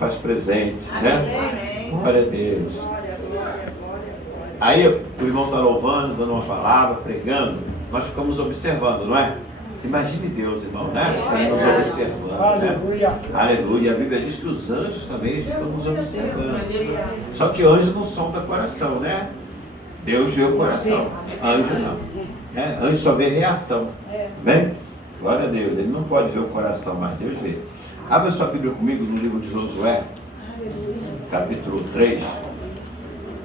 faz presente, né? Amém. Glória a Deus. Aí o irmão está louvando, dando uma palavra, pregando, nós ficamos observando, não é? Imagine Deus, irmão, né? Nos observando, Aleluia. né? Aleluia. A Bíblia diz que os anjos também ficam nos observando. Só que anjo não sonda coração, né? Deus vê o coração, anjo não. Né? Anjo só vê reação. Bem? Glória a Deus. Ele não pode ver o coração, mas Deus vê. Abra sua Bíblia comigo no livro de Josué, capítulo 3.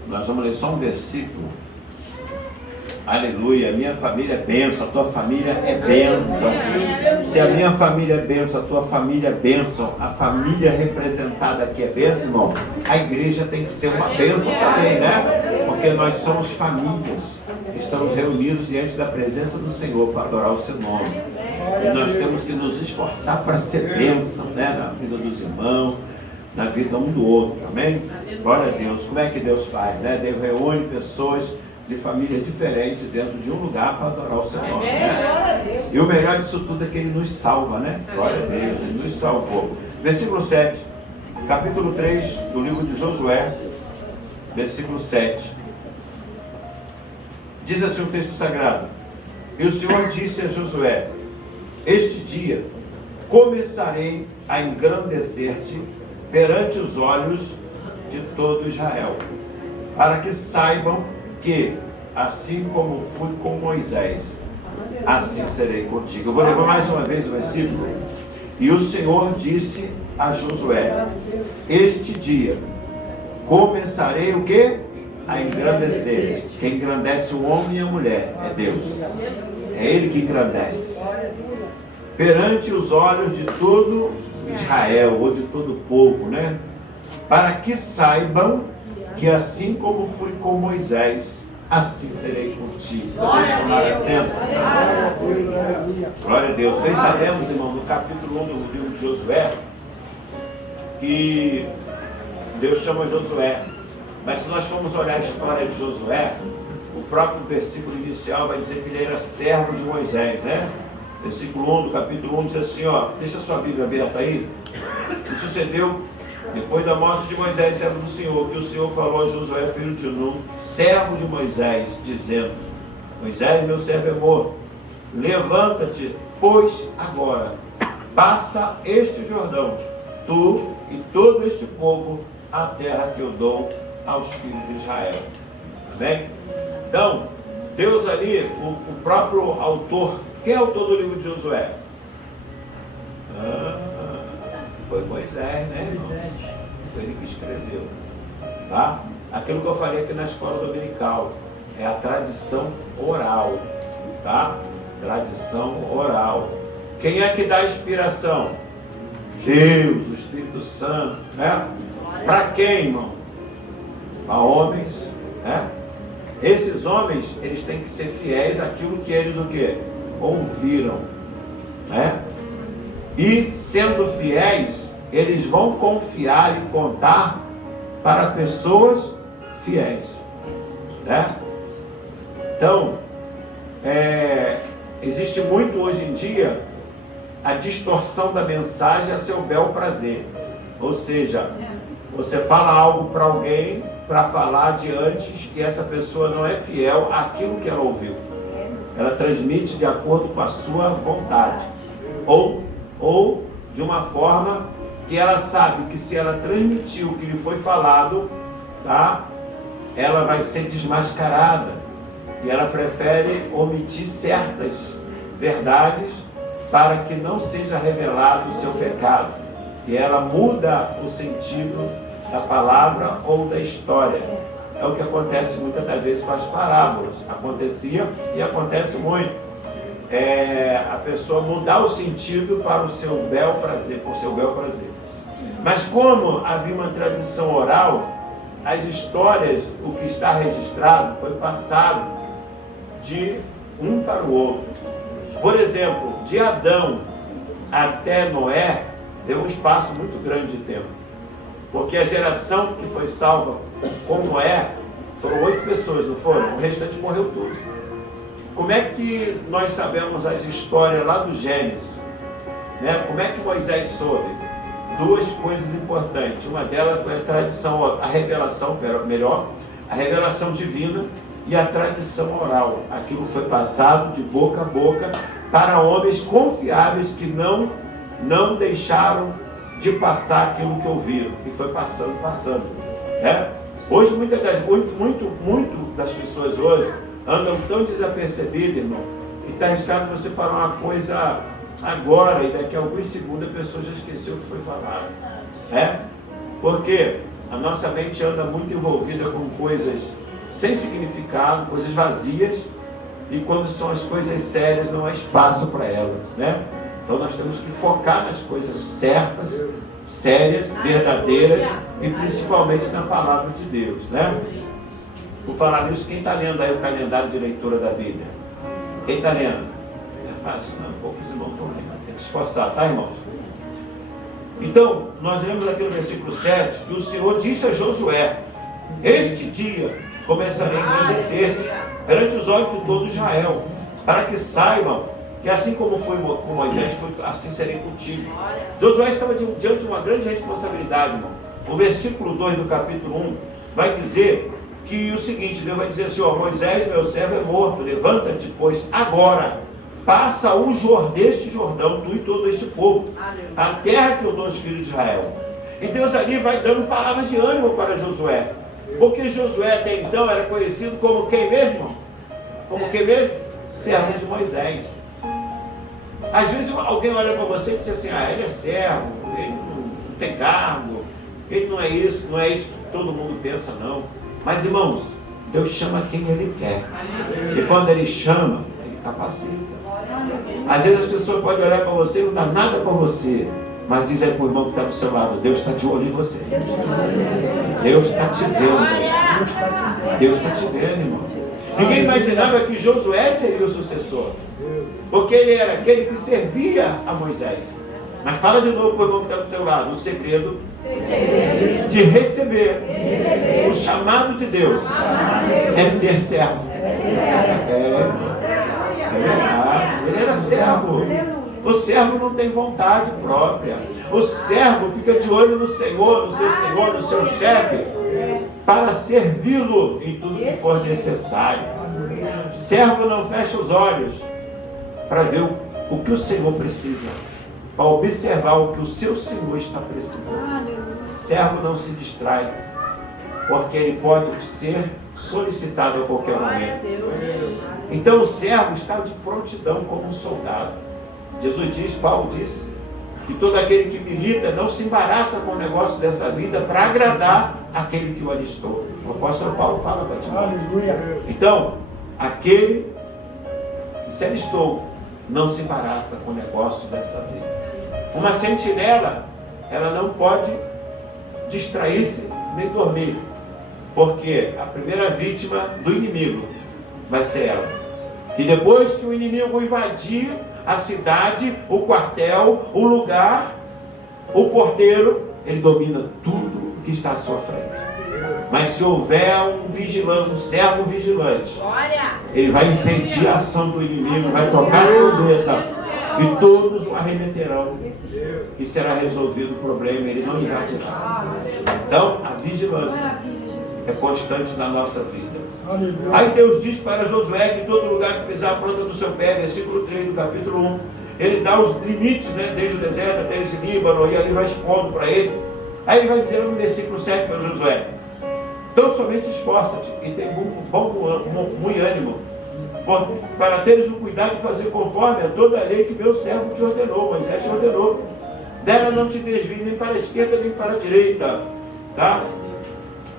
Nós vamos ler só um versículo. Aleluia, minha família é bênção, a tua família é bênção. Se a minha família é bênção, a tua família é bênção, a família representada aqui é bênção, irmão. A igreja tem que ser uma bênção também, né? Porque nós somos famílias. Estamos reunidos diante da presença do Senhor para adorar o seu nome. E nós temos que nos esforçar para ser bênção, né? Na vida dos irmãos, na vida um do outro, amém? Glória a Deus. Como é que Deus faz, né? Deus reúne pessoas de famílias diferentes dentro de um lugar para adorar o seu nome, né? E o melhor disso tudo é que Ele nos salva, né? Glória a Deus, Ele nos salvou. Versículo 7, capítulo 3 do livro de Josué, versículo 7. Diz assim o texto sagrado: E o Senhor disse a Josué: Este dia começarei a engrandecer-te perante os olhos de todo Israel, para que saibam que, assim como fui com Moisés, assim serei contigo. Eu vou ler mais uma vez o versículo. E o Senhor disse a Josué: Este dia começarei o quê? A engrandecer. Quem engrandece o homem e a mulher é Deus. É Ele que engrandece. Perante os olhos de todo Israel, ou de todo o povo, né? Para que saibam que assim como fui com Moisés, assim serei contigo. Podemos tomar assento? Glória a Deus. Bem sabemos, irmão, no capítulo 1 do livro de Josué, que Deus chama Josué. Mas se nós formos olhar a história de Josué, o próprio versículo inicial vai dizer que ele era servo de Moisés, né? Versículo 1 do capítulo 1 diz assim, ó, deixa a sua Bíblia aberta aí. E sucedeu, depois da morte de Moisés, servo do Senhor, que o Senhor falou a Josué, filho de Nun, servo de Moisés, dizendo: Moisés, meu servo é morto. Levanta-te, pois agora, passa este Jordão, tu e todo este povo, a terra que eu dou aos filhos de Israel. Amém? Então, Deus ali, o próprio autor, quem é o autor do livro de Josué? Foi Moisés, né, irmão? Foi ele que escreveu. Tá? Aquilo que eu falei aqui na escola dominical é a tradição oral. Tá? Tradição oral. Quem é que dá a inspiração? Deus, o Espírito Santo, né? Para quem, irmão? Para homens, né? Esses homens, eles têm que ser fiéis àquilo que eles o quê? Ouviram, né? E sendo fiéis, eles vão confiar e contar para pessoas fiéis, né? Então, existe muito hoje em dia a distorção da mensagem a seu bel prazer. Ou seja, você fala algo para alguém para falar adiante e essa pessoa não é fiel àquilo que ela ouviu. Ela transmite de acordo com a sua vontade. Ou de uma forma que ela sabe que se ela transmitir o que lhe foi falado, tá, ela vai ser desmascarada. E ela prefere omitir certas verdades para que não seja revelado o seu pecado. E ela muda o sentido da palavra ou da história. É o que acontece muitas das vezes com as parábolas. Acontecia e acontece muito. A pessoa mudar o sentido para o seu bel prazer, por seu bel prazer. Mas como havia uma tradição oral, as histórias, o que está registrado, foi passado de um para o outro. Por exemplo, de Adão até Noé, deu um espaço muito grande de tempo. Porque a geração que foi salva com Noé, foram 8 pessoas, não foram? O restante morreu tudo. Como é que nós sabemos as histórias lá do Gênesis? Né? Como é que Moisés soube? duas coisas importantes. Uma delas foi a tradição, a revelação, melhor, a revelação divina e a tradição oral. Aquilo foi passado de boca a boca para homens confiáveis que não deixaram de passar aquilo que ouviram. E foi passando. Né? Hoje, muito das pessoas hoje andam tão desapercebidas, irmão, que está arriscado você falar uma coisa agora e daqui a alguns segundos a pessoa já esqueceu o que foi falado. Porque a nossa mente anda muito envolvida com coisas sem significado, coisas vazias, e quando são as coisas sérias não há espaço para elas, né? Então nós temos que focar nas coisas certas, sérias, verdadeiras e principalmente na palavra de Deus, né? Por falar nisso, quem está lendo aí o calendário de leitura da Bíblia? Quem está lendo? Não é fácil não, poucos irmãos estão lendo, tem que se esforçar, tá, irmãos? Então, nós lemos aqui no versículo 7 que o Senhor disse a Josué: este dia começarei a engrandecer perante os olhos de todo Israel, para que saibam que assim como foi com Moisés, assim serei contigo. Josué estava diante de uma grande responsabilidade, irmão. O versículo 2 do capítulo 1 vai dizer que o seguinte: Deus vai dizer assim, ó, Moisés, meu servo, é morto, levanta-te, pois agora passa deste Jordão, tu e todo este povo, a terra que eu dou aos filhos de Israel. E Deus ali vai dando palavras de ânimo para Josué, porque Josué até então era conhecido como quem mesmo? Como quem mesmo? Servo de Moisés. Às vezes alguém olha para você e diz assim, ele é servo, ele não tem cargo, ele não é isso que todo mundo pensa, não. Mas, irmãos, Deus chama quem Ele quer. E quando Ele chama, Ele capacita. Às vezes as pessoas podem olhar para você e não dá nada para você, mas diz aí para o irmão que está do seu lado, Deus está de olho em você. Deus está te vendo. Deus está te vendo, irmão. Ninguém imaginava que Josué seria o sucessor, porque ele era aquele que servia a Moisés. Mas fala de novo para o irmão que está do teu lado, o segredo de receber o chamado de Deus é ser servo. Ele era servo. O servo não tem vontade própria. O servo fica de olho no Senhor, no seu chefe, para servi-lo em tudo que for necessário. Servo não fecha os olhos para ver o que o Senhor precisa, para observar o que o seu Senhor está precisando. Servo não se distrai, porque ele pode ser solicitado a qualquer momento. Então o servo está de prontidão como um soldado. Paulo disse, que todo aquele que milita não se embaraça com o negócio dessa vida para agradar aquele que o alistou. O apóstolo Paulo fala para Timóteo. Então, aquele que se alistou não se embaraça com o negócio dessa vida. Uma sentinela, ela não pode distrair-se nem dormir, porque a primeira vítima do inimigo vai ser ela. E depois que o inimigo invadir a cidade, o quartel, o lugar, o porteiro, ele domina tudo que está à sua frente. Mas se houver um vigilante, um servo vigilante, ele vai impedir a ação do inimigo, vai tocar a trombeta e todos o arremeterão e será resolvido o problema, ele não invadirá. Então, a vigilância é constante na nossa vida. Aí Deus diz para Josué que em todo lugar que pisar a planta do seu pé, versículo 3 do capítulo 1, ele dá os limites, né, desde o deserto até esse Líbano, e ali vai expondo para ele. Aí ele vai dizer no versículo 7 para Josué: então somente esforça-te e tem muito ânimo, para teres o cuidado de fazer conforme a toda a lei que meu servo te ordenou, Moisés te ordenou. Dela não te desvie nem para a esquerda nem para a direita, tá?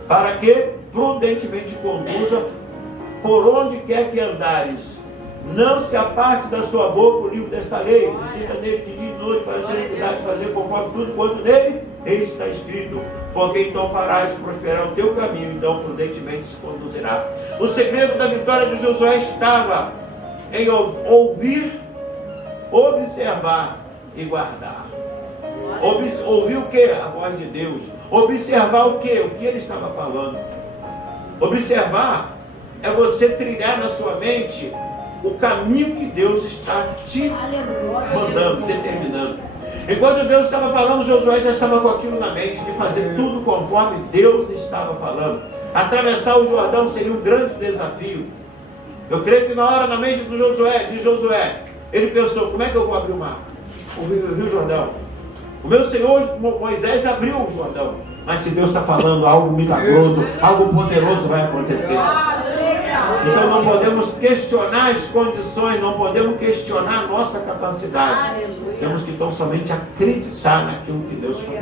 Para que prudentemente conduza por onde quer que andares. Não se aparte da sua boca o livro desta lei, medita nele de dia e noite, para ter cuidado de fazer conforme tudo quanto nele está escrito, porque então farás prosperar o teu caminho, então prudentemente se conduzirá. O segredo da vitória de Josué estava em ouvir, observar e guardar. Ouvir o que? A voz de Deus. Observar o que? O que ele estava falando. Observar é você trilhar na sua mente o caminho que Deus está te mandando, determinando. Enquanto Deus estava falando, Josué já estava com aquilo na mente, de fazer tudo conforme Deus estava falando. Atravessar o Jordão seria um grande desafio. Eu creio que na hora, na mente de Josué, ele pensou, como é que eu vou abrir o mar? O Rio Jordão. O meu Senhor Moisés abriu o Jordão. Mas se Deus está falando algo milagroso, algo poderoso vai acontecer. Então não podemos questionar as condições, não podemos questionar a nossa capacidade. Temos que então somente acreditar naquilo que Deus falou.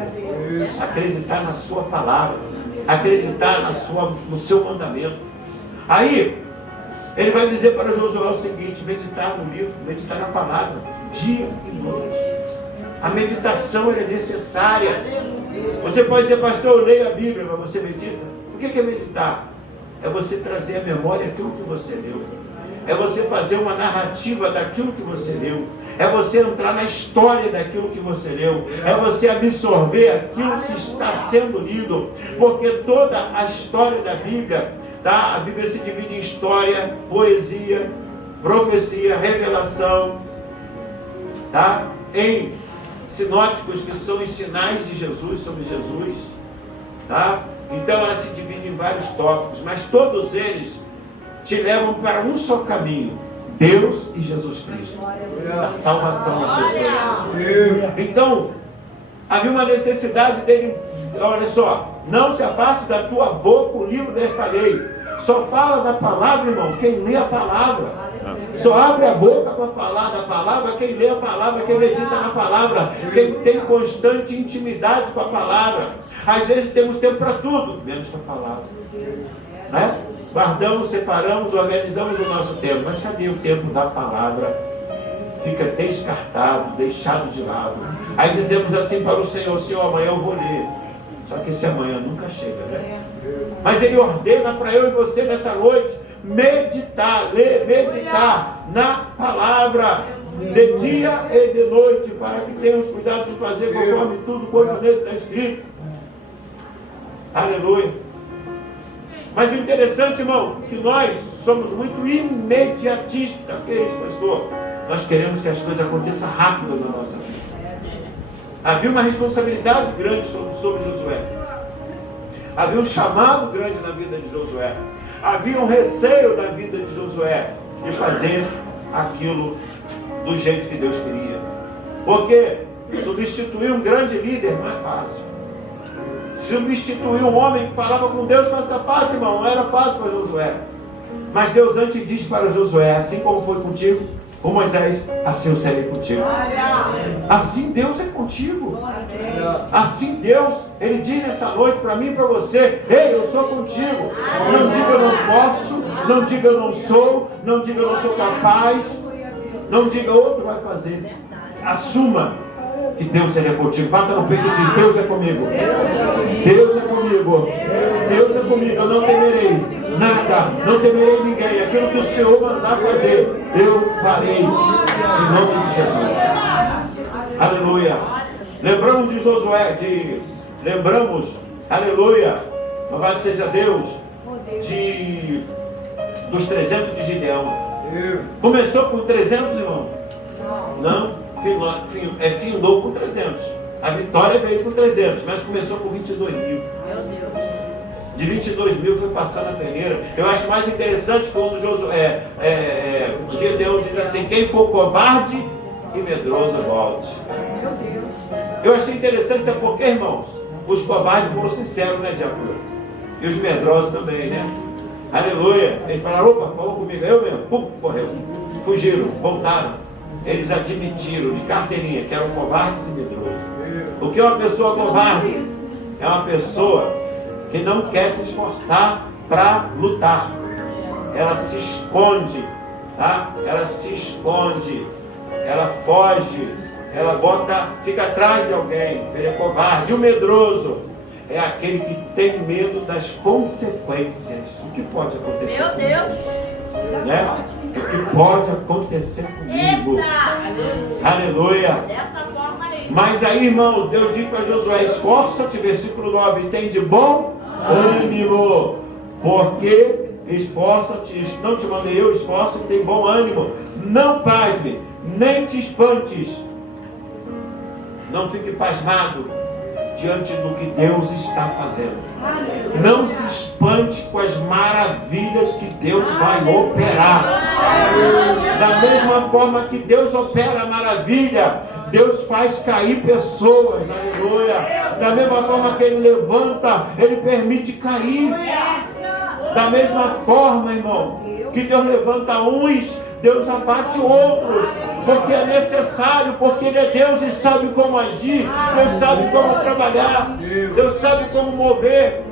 Acreditar na sua palavra. Acreditar no seu mandamento. Aí, ele vai dizer para Josué o seguinte: meditar no livro, meditar na palavra, dia e noite. A meditação é necessária. Você pode dizer, pastor, eu leio a Bíblia, mas você medita? O que é meditar? É você trazer à memória aquilo que você leu. É você fazer uma narrativa daquilo que você leu. É você entrar na história daquilo que você leu. É você absorver aquilo que está sendo lido. Porque toda a história da Bíblia, tá? A Bíblia se divide em história, poesia, profecia, revelação, tá? Em sinóticos, que são os sinais de Jesus sobre Jesus, tá? Então ela se divide em vários tópicos, mas todos eles te levam para um só caminho: Deus e Jesus Cristo, a salvação da pessoa de Jesus. Então havia uma necessidade dele. Olha só, não se aparte da tua boca o livro desta lei. Só fala da palavra, irmão, quem lê a palavra. Só abre a boca para falar da palavra quem lê a palavra, quem medita na palavra, quem tem constante intimidade com a palavra. Às vezes temos tempo para tudo, menos para a palavra, né? Guardamos, separamos, organizamos o nosso tempo, mas cadê o tempo da palavra? Fica descartado, deixado de lado. Aí dizemos assim para o Senhor: Senhor, amanhã eu vou ler. Só que esse amanhã nunca chega, né? Mas Ele ordena para eu e você nessa noite meditar, ler, meditar na palavra de dia e de noite, para que tenhamos cuidado de fazer conforme tudo quanto nele está escrito. Aleluia. Mas o interessante, irmão, que nós somos muito imediatistas. O que é isso, pastor? Nós queremos que as coisas aconteçam rápido na nossa vida. Havia uma responsabilidade grande sobre Josué. Havia um chamado grande na vida de Josué. Havia um receio da vida de Josué de fazer aquilo do jeito que Deus queria. Porque substituir um grande líder não é fácil. Substituir um homem que falava com Deus não era fácil, irmão. Não era fácil para Josué. Mas Deus antes disse para Josué: assim como foi contigo, com Moisés, assim eu serei contigo. Assim Deus é contigo. Assim Deus, Ele diz nessa noite para mim e para você: ei, eu sou contigo. Não diga eu não posso, não diga eu não sou, não diga eu não sou capaz, não diga outro vai fazer. Assuma que Deus é contigo. Bata no peito e diz: Deus é comigo. Deus é comigo. Deus é comigo. Eu não temerei nada, não temerei ninguém. Aquilo que o Senhor mandar fazer, eu farei. Em nome de Jesus. Aleluia. Lembramos de Josué, lembramos, aleluia, louvado seja Deus, dos 300 de Gideão. Começou com 300, irmão? Não. Findou com 300. A vitória veio com 300, mas começou com 22 mil. Meu Deus. De 22 mil foi passando a peneira. Eu acho mais interessante quando Gideão diz assim: quem for covarde e medroso volte. Meu Deus. Eu achei interessante, sabe por quê, irmãos? Os covardes foram sinceros, né, diabo? E os medrosos também, né? Aleluia. Eles falaram: opa, falou comigo. Eu mesmo. Pum, correu. Fugiram, voltaram. Eles admitiram de carteirinha que eram covardes e medrosos. O que é uma pessoa covarde? É uma pessoa que não quer se esforçar para lutar. Ela se esconde, tá? Ela se esconde, ela foge, ela fica atrás de alguém. Ele é covarde. O medroso é aquele que tem medo das consequências. O que pode acontecer? Meu Deus! Né? O que pode acontecer comigo? Eita! Aleluia! Dessa forma aí. Mas aí, irmãos, Deus diz para Josué: esforça-te, versículo 9, tem de bom ânimo, porque esforça-te, não te mandei eu, esforça-te, tem bom ânimo, não pasme, nem te espantes, Não fique pasmado diante do que Deus está fazendo. Não se espante com as maravilhas que Deus vai operar. Da mesma forma que Deus opera a maravilha, Deus faz cair pessoas, aleluia. Da mesma forma que Ele levanta, Ele permite cair. Da mesma forma, irmão, que Deus levanta uns, Deus abate outros, porque é necessário, porque Ele é Deus e sabe como agir, Deus sabe como trabalhar, Deus sabe como mover.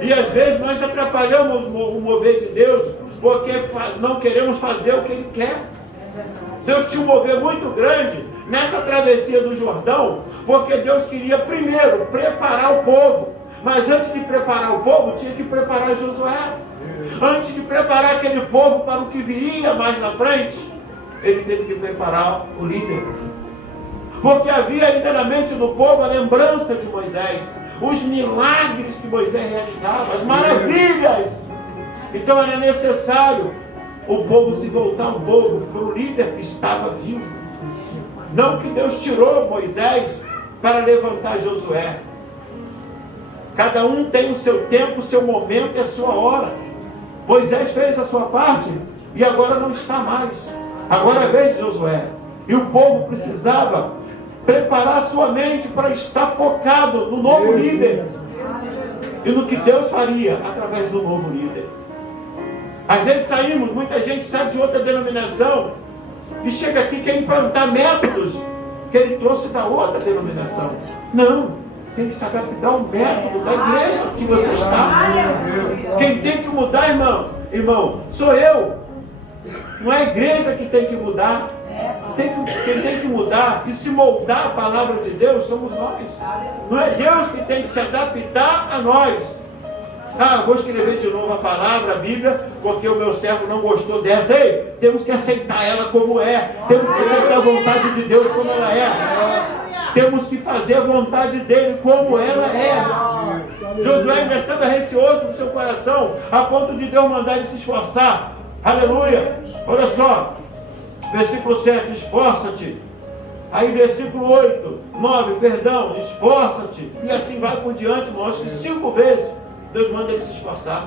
E às vezes nós atrapalhamos o mover de Deus, porque não queremos fazer o que Ele quer. Deus tinha um mover muito grande nessa travessia do Jordão, porque Deus queria primeiro preparar o povo. Mas antes de preparar o povo, tinha que preparar Josué. Antes de preparar aquele povo para o que viria mais na frente, ele teve que preparar o líder. Porque havia ainda na mente do povo a lembrança de Moisés, os milagres que Moisés realizava, as maravilhas. Então era necessário o povo se voltar um pouco para o líder que estava vivo. Não que Deus tirou Moisés para levantar Josué. Cada um tem o seu tempo, o seu momento e a sua hora. Moisés fez a sua parte e agora não está mais. Agora é a vez de Josué. E o povo precisava preparar sua mente para estar focado no novo líder e no que Deus faria através do novo líder. Às vezes saímos, muita gente sai de outra denominação e chega aqui e quer implantar métodos que ele trouxe da outra denominação. Não. Tem que se adaptar ao método da igreja que você está. Quem tem que mudar, irmão, sou eu. Não é a igreja que tem que mudar. Quem tem que mudar e se moldar a palavra de Deus somos nós. Não é Deus que tem que se adaptar a nós. Vou escrever de novo a palavra, a Bíblia, porque o meu servo não gostou dessa. Ei, temos que aceitar ela como é. Temos que aceitar a vontade de Deus como ela é. Temos que fazer a vontade dele como ela é. Josué ainda estava receoso no seu coração, a ponto de Deus mandar ele se esforçar. Aleluia. Olha só, versículo 7, esforça-te. Aí versículo 8, 9, perdão, esforça-te. E assim vai por diante, irmão. Acho que 5 vezes Deus manda ele se esforçar.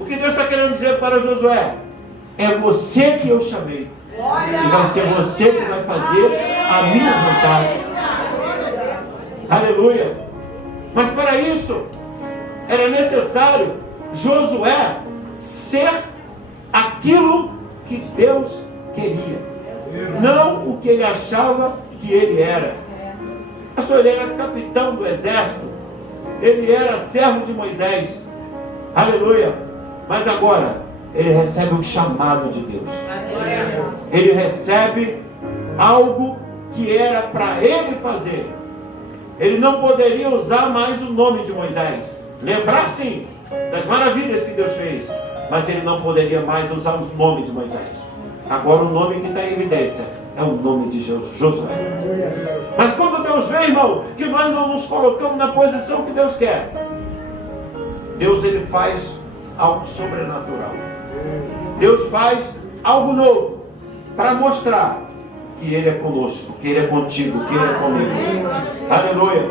O que Deus está querendo dizer para Josué? É você que eu chamei. E vai ser você que vai fazer a minha vontade. Aleluia. Mas para isso era necessário Josué ser aquilo que Deus queria, não o que ele achava que ele era. Pastor, ele era capitão do exército, ele era servo de Moisés. Aleluia. Mas agora ele recebe um chamado de Deus. Ele recebe algo que era para ele fazer. Ele não poderia usar mais o nome de Moisés. Lembrar sim das maravilhas que Deus fez, mas ele não poderia mais usar o nome de Moisés. Agora o nome que está em evidência é o nome de Josué. Mas quando Deus vê, irmão, que nós não nos colocamos na posição que Deus quer, Deus ele faz algo sobrenatural. Deus faz algo novo para mostrar que Ele é conosco, que Ele é contigo, que Ele é comigo. Aleluia.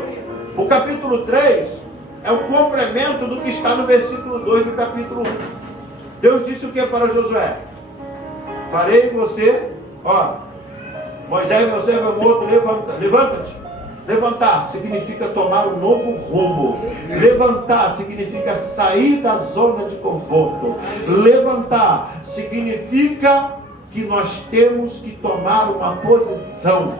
O capítulo 3 é o complemento do que está no versículo 2 do capítulo 1. Deus disse o que para Josué? Farei você, Moisés, você vai morto, levanta-te. Levantar significa tomar um novo rumo. Levantar significa sair da zona de conforto. Levantar significa que nós temos que tomar uma posição.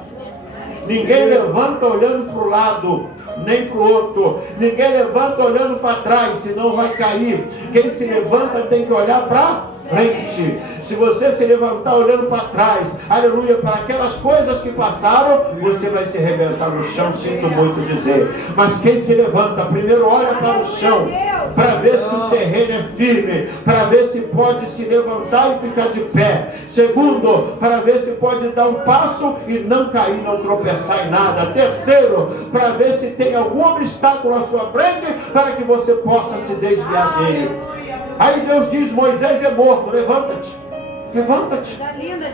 Ninguém levanta olhando para o lado, nem para o outro. Ninguém levanta olhando para trás, senão vai cair. Quem se levanta tem que olhar para frente. Se você se levantar olhando para trás, aleluia, para aquelas coisas que passaram, você vai se arrebentar no chão, sinto muito dizer. Mas quem se levanta, primeiro olha para o chão, para ver se o terreno é firme, para ver se pode se levantar e ficar de pé. Segundo, para ver se pode dar um passo e não cair, não tropeçar em nada. Terceiro, para ver se tem algum obstáculo à sua frente, para que você possa se desviar dele. Aí Deus diz, Moisés é morto, levanta-te. Levanta-te.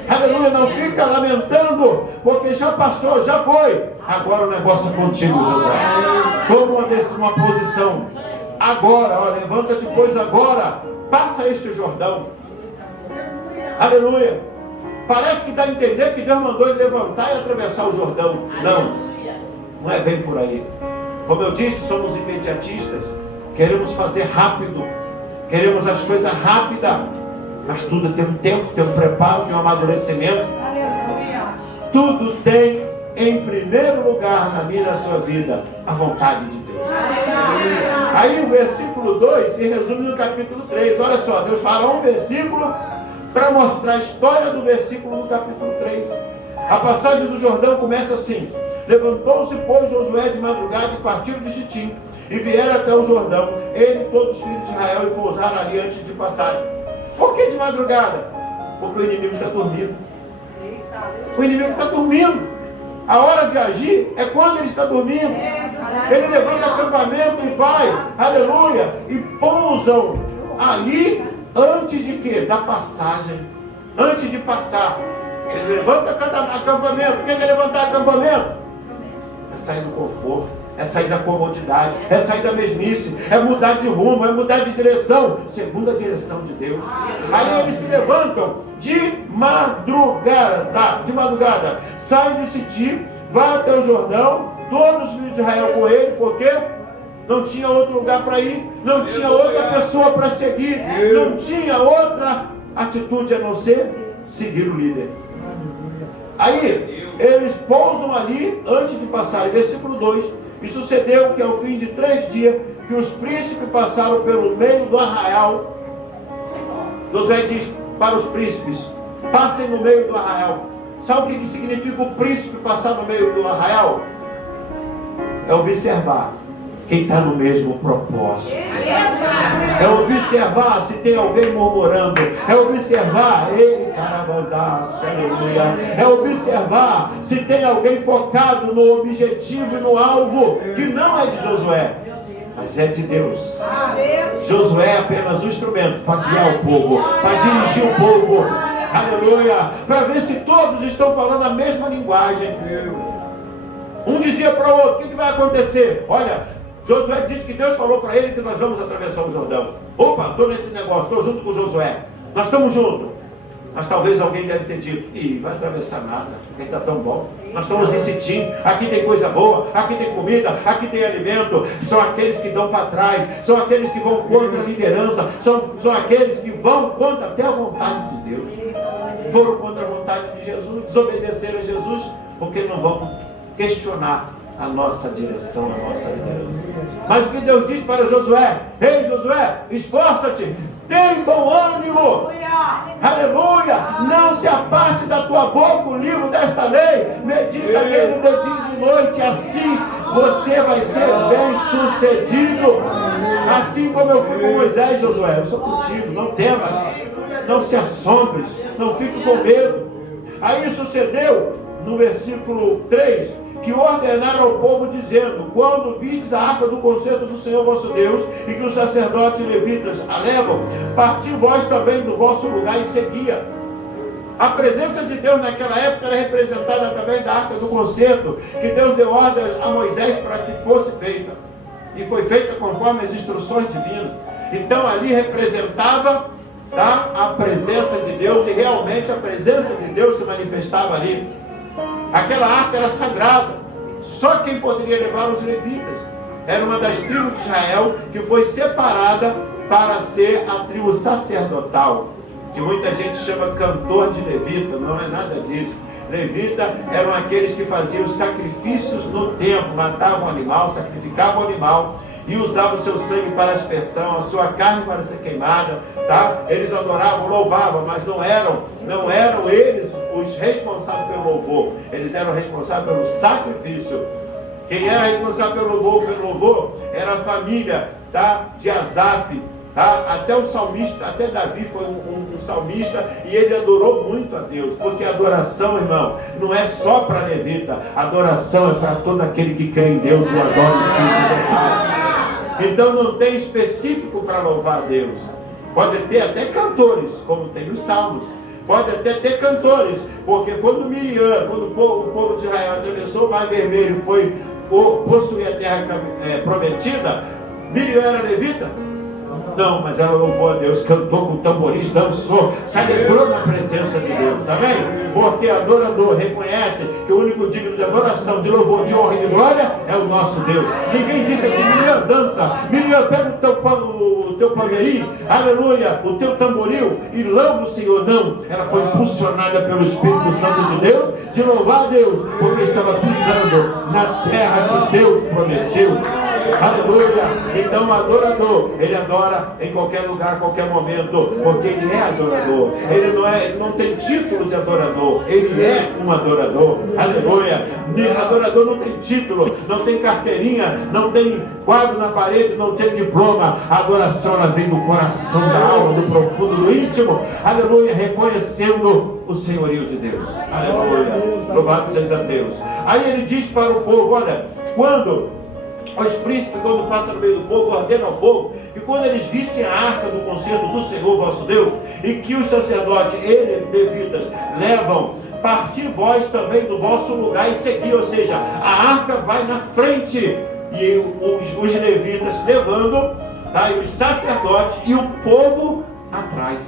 Aleluia, não fica lamentando, porque já passou, já foi. Agora o negócio é contigo, Josué. Toma uma posição. Agora, ó, levanta-te, pois agora passa este Jordão. Aleluia. Parece que dá a entender que Deus mandou ele levantar e atravessar o Jordão. Não é bem por aí. Como eu disse, somos imediatistas. Queremos fazer rápido. Queremos as coisas rápidas. Mas tudo tem um tempo, tem um preparo, tem um amadurecimento. Tudo tem, em primeiro lugar, na minha e na sua vida, a vontade de Deus. Aí o versículo 2 se resume no capítulo 3. Olha só, Deus fala um versículo para mostrar a história do versículo no capítulo 3. A passagem do Jordão começa assim: levantou-se, pois, Josué de madrugada e partiram de Sitim, e vieram até o Jordão, ele e todos os filhos de Israel, e pousaram ali antes de passarem. Por que de madrugada? Porque o inimigo está dormindo. O inimigo está dormindo. A hora de agir é quando ele está dormindo. Ele levanta acampamento e vai, aleluia, e pousam ali antes de quê? Da passagem. Antes de passar. Eles levantam acampamento. O que é levantar acampamento? É sair do conforto, é sair da comodidade, é sair da mesmice, é mudar de rumo, é mudar de direção, segundo a direção de Deus. Aí eles se levantam de madrugada, saem de Sitim, vão até o Jordão, todos os filhos de Israel com ele, porque não tinha outro lugar para ir, não tinha outra pessoa para seguir, não tinha outra atitude a não ser seguir o líder. Aí eles pousam ali antes de passar. Versículo 2: e sucedeu que ao fim de 3 dias que os príncipes passaram pelo meio do arraial. Josué diz para os príncipes: passem no meio do arraial. Sabe o que significa o príncipe passar no meio do arraial? É observar quem está no mesmo propósito. É observar se tem alguém murmurando. É observar, é observar se tem alguém focado no objetivo e no alvo, que não é de Josué, mas é de Deus. Josué é apenas um instrumento para guiar o povo, para dirigir o povo. Aleluia. Para ver se todos estão falando a mesma linguagem. Um dizia para o outro: o que vai acontecer? Olha, Josué disse que Deus falou para ele que nós vamos atravessar o Jordão. Opa, estou nesse negócio, estou junto com Josué. Nós estamos juntos. Mas talvez alguém deve ter dito: ih, vai atravessar nada, porque está tão bom. Nós estamos em Sitim, aqui tem coisa boa, aqui tem comida, aqui tem alimento. São aqueles que dão para trás, são aqueles que vão contra a liderança, são aqueles que vão contra até a vontade de Deus. Foram contra a vontade de Jesus, desobedeceram a Jesus, porque não vão questionar a nossa direção, a nossa liderança. Mas o que Deus diz para Josué: ei Josué, esforça-te, tem bom ânimo, aleluia, não se aparte da tua boca o livro desta lei, medita nele de dia e de noite, assim você vai ser bem sucedido. Assim como eu fui com Moisés, Josué, eu sou contigo, não temas, não se assombres, não fique com medo. Aí sucedeu no versículo 3, que ordenaram ao povo, dizendo: quando vides a arca do concerto do Senhor vosso Deus, e que os sacerdotes e levitas a levam, parti vós também do vosso lugar e seguia. A presença de Deus naquela época era representada através da arca do concerto, que Deus deu ordem a Moisés para que fosse feita, e foi feita conforme as instruções divinas. Então ali representava a presença de Deus, e realmente a presença de Deus se manifestava ali. Aquela arca era sagrada, só quem poderia levar os levitas. Era uma das tribos de Israel que foi separada para ser a tribo sacerdotal, que muita gente chama cantor de levita. Não é nada disso. Levita eram aqueles que faziam sacrifícios no templo, matavam o animal, sacrificavam o animal e usavam o seu sangue para aspersão, a sua carne para ser queimada, tá? Eles adoravam, louvavam, mas não eram eles os responsáveis pelo louvor. Eles eram responsáveis pelo sacrifício. Quem era responsável pelo louvor era a família, tá? De Asaf, tá? Até o salmista, até Davi foi um salmista, e ele adorou muito a Deus, porque a adoração, irmão, não é só para levita, a adoração é para todo aquele que crê em Deus, o adora o Espírito do Pai. Então não tem específico para louvar a Deus. Pode ter até cantores, como tem nos salmos, pode até ter cantores, porque quando Miriam, quando o povo de Israel atravessou o Mar Vermelho e foi possuir a terra prometida, Miriam era levita? Não, mas ela louvou a Deus, cantou com tamborins, dançou, celebrou na presença de Deus, amém? Porque adorador reconhece que o único digno de adoração, de louvor, de honra e de glória é o nosso Deus. Ninguém disse assim: Miriam, dança, Miriam, pega o teu pandeirinho, aleluia, o teu tamboril e louva o Senhor. Não, ela foi impulsionada pelo Espírito Santo de Deus, de louvar a Deus, porque estava pisando na terra que Deus prometeu. Aleluia. Então o adorador, ele adora em qualquer lugar, a qualquer momento, porque ele é adorador. Ele não tem título de adorador, ele é um adorador. Aleluia. Adorador não tem título, não tem carteirinha, não tem quadro na parede, não tem diploma. A adoração, ela vem do coração, da alma, do profundo, do íntimo. Aleluia. Reconhecendo o senhorio de Deus. Aleluia. Louvado seja Deus. Aí ele diz para o povo: olha, quando os príncipes, quando passam no meio do povo, ordenam ao povo que quando eles vissem a arca do concerto do Senhor vosso Deus, e que os sacerdotes e levitas levam, parti vós também do vosso lugar e segui. Ou seja, a arca vai na frente e os levitas levando, tá? E os sacerdotes e o povo atrás.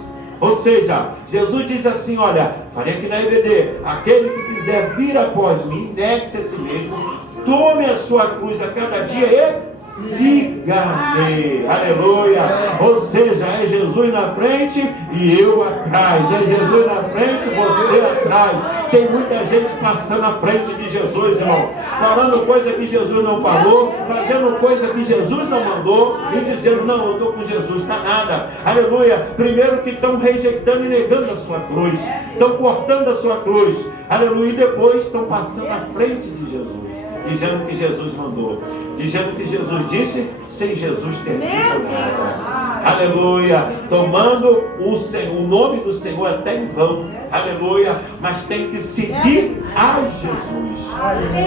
Ou seja, Jesus diz assim: olha, falei aqui na EBD, aquele que quiser vir após mim, negue-se a si mesmo, tome a sua cruz a cada dia e siga-me. Aleluia. Ou seja, é Jesus na frente e eu atrás. É Jesus na frente, você atrás. Tem muita gente passando à frente de Jesus, irmão, falando coisa que Jesus não falou, fazendo coisa que Jesus não mandou e dizendo: não, eu estou com Jesus. Está nada. Aleluia. Primeiro que estão rejeitando e negando a sua cruz, estão cortando a sua cruz. Aleluia. E depois estão passando à frente de Jesus, dizendo que Jesus mandou, dizendo que Jesus disse, sem Jesus ter dito nada. Aleluia. Tomando o nome do Senhor até em vão. Aleluia. Mas tem que seguir a Jesus.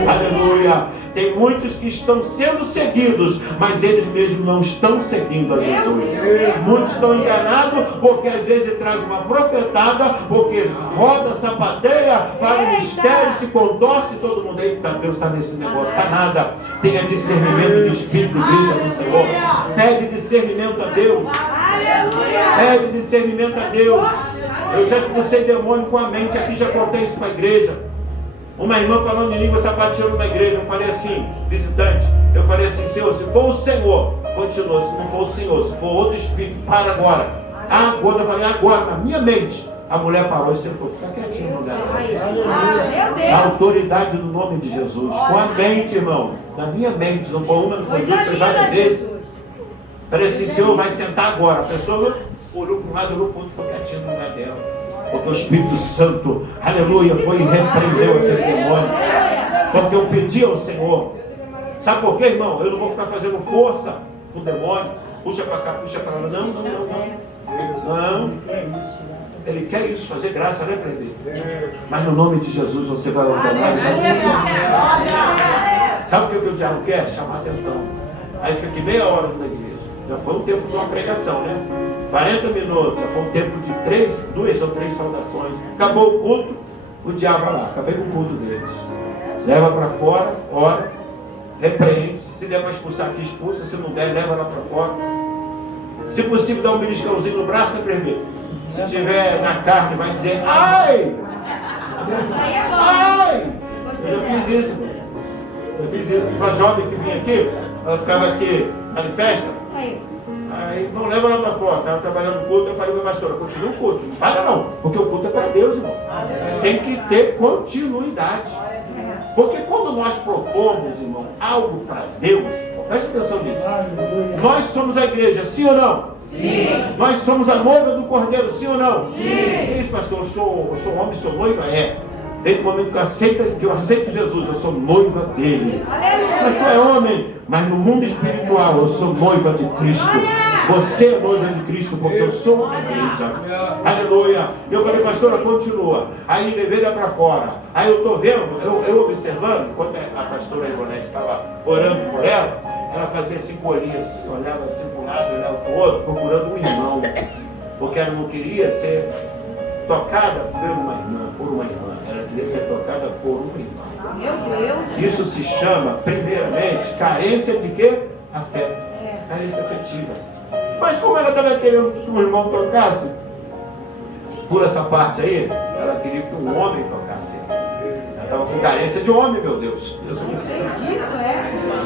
Aleluia. Tem muitos que estão sendo seguidos, mas eles mesmos não estão seguindo a Jesus. Muitos estão enganados porque às vezes traz uma profetada, porque roda, sapateia, para o mistério, se contorce, todo mundo. Eita, Deus está nesse negócio. Está nada. Tenha discernimento de espírito, igreja do Senhor. Pede discernimento a Deus. Pede discernimento a Deus. Eu já expulsei demônio com a mente aqui, já contei isso para a igreja. Uma irmã falando em língua sapateando na igreja, eu falei assim, visitante, eu falei assim: Senhor, se for o Senhor, continua, se não for o Senhor, se for outro espírito, para agora. Agora, eu falei, agora, na minha mente. A mulher parou e sentou, fica quietinho no lugar. A autoridade do nome de Jesus, com a mente, irmão, na minha mente, não foi uma, não foi duas, foi várias vezes. Falei assim: Senhor, vai sentar agora. A pessoa olhou para um lado, olhou para o outro, ficou quietinho no lugar dela. Porque o Espírito Santo, aleluia, foi e repreendeu aquele demônio. Porque eu pedi ao Senhor. Sabe por quê, irmão? Eu não vou ficar fazendo força com o demônio. Puxa para cá, puxa para lá. Não. Não. Ele quer isso, fazer graça, repreender. Mas no nome de Jesus você vai ordenar. Sabe o que o diabo quer? Chamar atenção. Aí fica aqui meia hora na igreja. Já foi um tempo de uma pregação, né? 40 minutos, já foi um tempo de 2 ou 3 saudações. Acabou o culto, o diabo vai lá. Acabei com o culto deles. Leva para fora, ora, repreende. Se der para expulsar aqui, expulsa. Se não der, leva lá para fora. Se possível, dá um beliscãozinho no braço, repreender. Se tiver na carne, vai dizer: ai! Ai! Eu já fiz isso, mano. Eu fiz isso. Uma jovem que vinha aqui, ela ficava aqui na festa. Aí, não leva ela para fora. Estava trabalhando no culto, eu falei para a pastora: continua o culto. Não para não, porque o culto é para Deus, irmão. Tem que ter continuidade. Porque quando nós propomos, irmão, algo para Deus, preste atenção nisso. Nós somos a igreja, sim ou não? Sim. Nós somos a noiva do Cordeiro, sim ou não? Sim. Que isso, pastor? Eu sou homem, sou noiva? É. Desde o momento que eu aceito Jesus, eu sou noiva dele. Mas tu é homem, mas no mundo espiritual eu sou noiva de Cristo. Você é noiva de Cristo, porque eu sou a igreja. Aleluia. Eu falei: pastora, continua. Aí levei ela para fora. Aí eu estou vendo, eu observando, quando a pastora Ivonete estava orando por ela, ela fazia assim, colhia assim, olhava assim para um lado, olhava para o outro, procurando um irmão. Porque ela não queria ser tocada por uma irmã. Ela queria ser tocada por uma irmã. Meu Deus. Isso se chama, primeiramente, carência de quê? Afeto. Carência afetiva. Mas como ela estava querendo que o irmão tocasse, por essa parte aí, ela queria que um homem tocasse ela. Ela estava com carência de homem, meu Deus.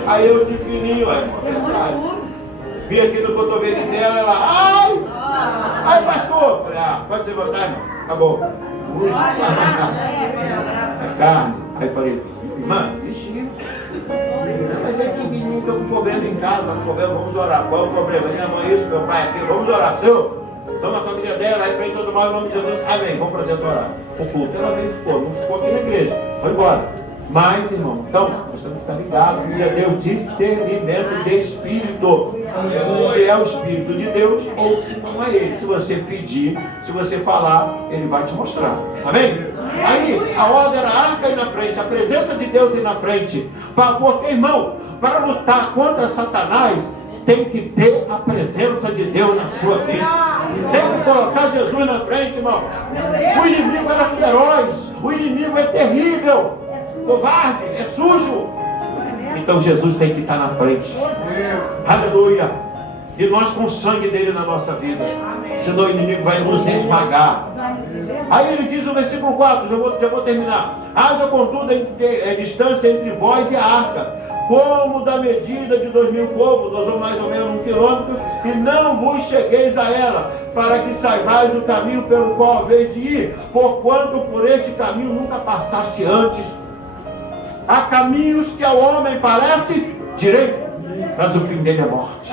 Aí eu de fininho, vi aqui no cotovelo dela, ela, ai, pastor! Falei, pode levantar, irmão. Acabou. É carne. Aí falei, irmã, vigia. Mas é que menino está com problema em casa, vamos orar. Qual é o problema? Minha mãe isso, meu pai aquilo, vamos orar. Senhor, toma a família dela, aí para todo mal, em nome de Jesus. Amém, vamos para dentro orar. O culto, ela veio e ficou, não ficou aqui na igreja, foi embora. Mas, irmão, então, nós temos que estar ligados que é Deus discernimento de espírito. Se é o Espírito de Deus ou se não é ele. Se você pedir, se você falar, ele vai te mostrar. Amém? Aí, a ordem era a arca ir na frente, a presença de Deus ir na frente. Porque, irmão, para lutar contra Satanás, tem que ter a presença de Deus na sua vida. Tem que colocar Jesus na frente, irmão. O inimigo era feroz, o inimigo é terrível, covarde, é sujo. Então Jesus tem que estar na frente. Aleluia. E nós com o sangue dele na nossa vida. Senão o inimigo vai nos esmagar. Aí ele diz no versículo 4, já vou terminar. Haja contudo distância entre vós e a arca, como da medida de 2.000 côvados, ou mais ou menos 1 quilômetro, e não vos chegueis a ela, para que saibais o caminho pelo qual haveis de ir, porquanto por este caminho nunca passaste antes. Há caminhos que ao homem parece direito, mas o fim dele é morte.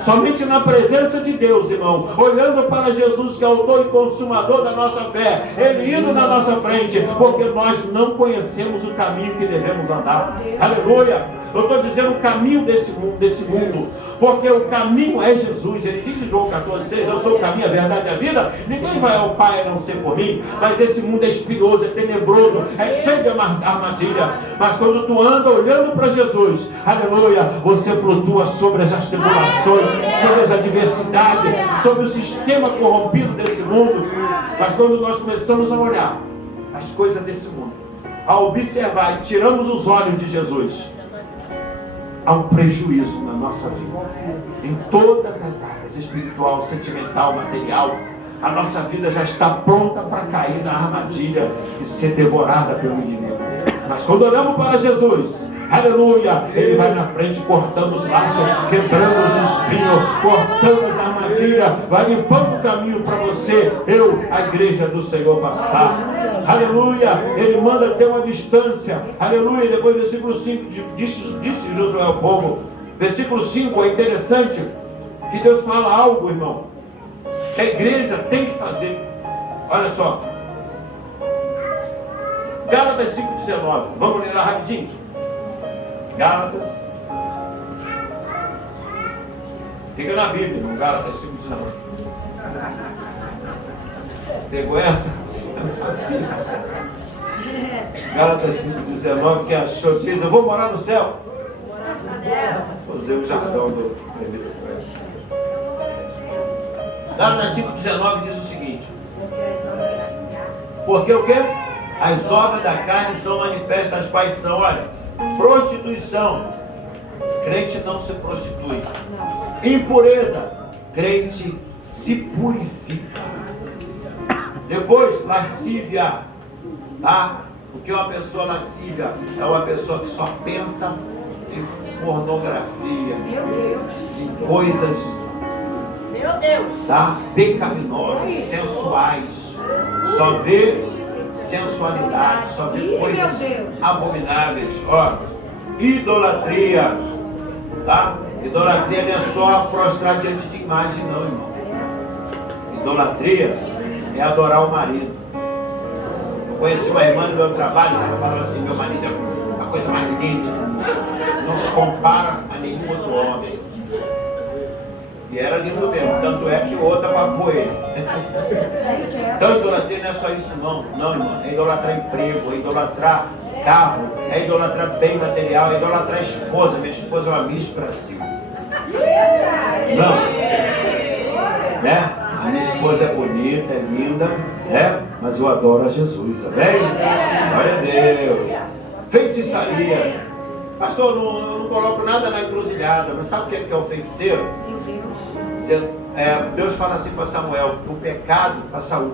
Somente na presença de Deus, irmão, olhando para Jesus, que é autor e consumador da nossa fé, ele indo na nossa frente, porque nós não conhecemos o caminho que devemos andar. Aleluia! Eu estou dizendo o caminho desse mundo, porque o caminho é Jesus. Ele diz em João 14,6, eu sou o caminho, a verdade e a vida. Ninguém vai ao Pai a não ser por mim. Mas esse mundo é espinhoso, é tenebroso, é cheio de armadilha. Mas quando tu anda olhando para Jesus, aleluia, você flutua sobre as tribulações, sobre as adversidades, sobre o sistema corrompido desse mundo. Mas quando nós começamos a olhar as coisas desse mundo, a observar e tiramos os olhos de Jesus, há um prejuízo na nossa vida, em todas as áreas, espiritual, sentimental, material. A nossa vida já está pronta para cair na armadilha e ser devorada pelo inimigo. Mas quando olhamos para Jesus, aleluia, ele vai na frente cortando os laços, quebrando os espinhos, cortando as armadilhas, vai limpando o caminho para você, a igreja do Senhor, passar. Aleluia, ele manda ter uma distância. Aleluia, e depois versículo 5 disse Josué ao povo. Versículo 5 é interessante que Deus fala algo, irmão, que a igreja tem que fazer. Olha só, Gálatas 5,19, vamos ler lá rapidinho. Gálatas, fica na Bíblia, irmão. Gálatas 5,19. Pegou essa? Gálatas 5,19, que achou, diz, eu vou morar no céu. Vou dizer o jargão do Gálatas 5,19 diz o seguinte: porque o quê? As obras da carne são manifestas, as quais são, olha, prostituição, crente não se prostitui. Impureza, crente se purifica. Depois, lascívia, tá? O que é uma pessoa lascívia? É uma pessoa que só pensa em pornografia, em coisas, tá? Pecaminosas, sensuais, só vê sensualidade, só vê coisas abomináveis. Ó, idolatria, tá? Idolatria não é só prostrar diante de imagem, não, irmão. Idolatria é adorar o marido. Eu conheci uma irmã no meu trabalho, ela falava assim: meu marido é a coisa mais linda, não se compara a nenhum outro homem. E era lindo mesmo, tanto é que o outro apagou ele. Então idolatria não é só isso não, irmão. É idolatrar emprego, é idolatrar carro, é idolatrar bem material, é idolatrar esposa. Minha esposa é uma Miss Brasil. Não, né? A minha esposa é bonita, é linda. ainda, né? Mas eu adoro a Jesus, amém? Glória a Deus. Feitiçaria. Pastor, eu não coloco nada na encruzilhada, mas sabe o que é o feiticeiro? Deus fala assim para Samuel, que o pecado, para Saul,